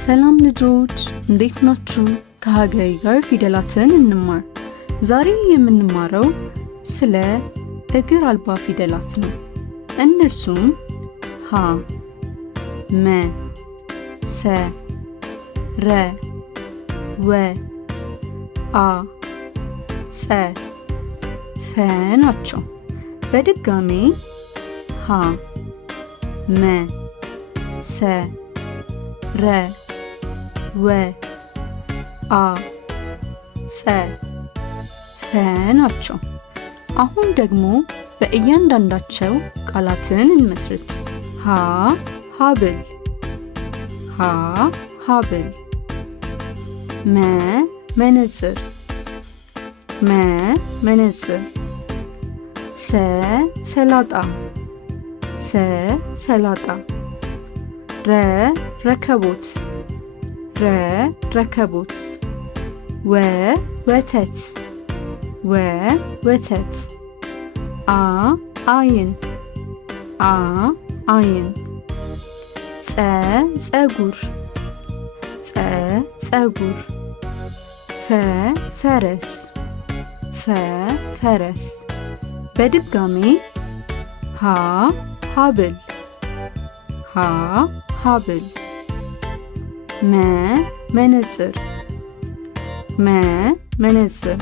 ሰላም ልጆች እንዴት ናችሁ? ከሀገሬ ጋር ፊደላትን እንማር። ዛሬ የምንማረው ስለ እግር አልባ ፊደላት ነው። እነርሱም ሀ፣ መ፣ ሰ፣ ረ፣ ወ፣ አ፣ ጸ፣ ፈ ናቸው። በድጋሚ ሀ፣ መ፣ ሰ፣ ረ፣ ወ፣ አ፣ ጸ፣ ፈ ናቸው። አሁን ደግሞ በእያንዳንዳቸው ቃላትን እንመስርት። ሀ፣ ሀብል፣ ሀ፣ ሀብል። መ፣ መነጽር፣ መ፣ መነጽር። ሰ፣ ሰላጣ፣ ሰ፣ ሰላጣ። ረ፣ ረከቦት፣ ረ፣ ረከቦት። ወ፣ ወተት፣ ወ፣ ወተት። አ፣ አይን፣ አ፣ አይን። ጸ፣ ጸጉር፣ ጸ፣ ጸጉር። ፈ፣ ፈረስ፣ ፈ፣ ፈረስ። በድጋሚ ሀ፣ ሀብል፣ ሀ፣ ሀብል። መ፣ መነጽር፣ መ፣ መነጽር።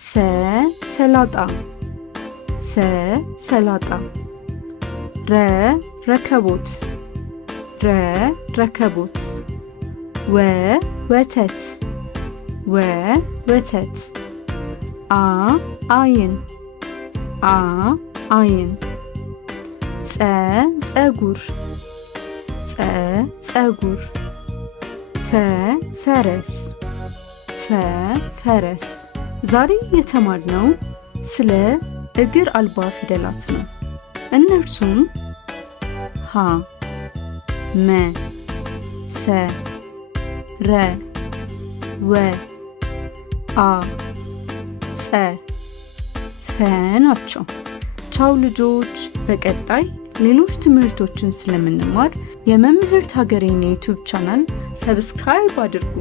ሰ፣ ሰላጣ፣ ሰ፣ ሰላጣ። ረ፣ ረከቦት፣ ረ፣ ረከቦት። ወ፣ ወተት፣ ወ፣ ወተት። አ፣ አይን፣ አ፣ አይን። ጸ፣ ጸጉር፣ ጸ፣ ጸጉር። ፈ፣ ፈረስ፣ ፈ፣ ፈረስ። ዛሬ የተማርነው ስለ እግር አልባ ፊደላት ነው። እነርሱም ሀ፣ መ፣ ሰ፣ ረ፣ ወ፣ አ፣ ጸ፣ ፈ ናቸው። ቻው ልጆች። በቀጣይ ሌሎች ትምህርቶችን ስለምንማር የመምህርት ሀገሬን የዩቲዩብ ቻናል ሰብስክራይብ አድርጉ።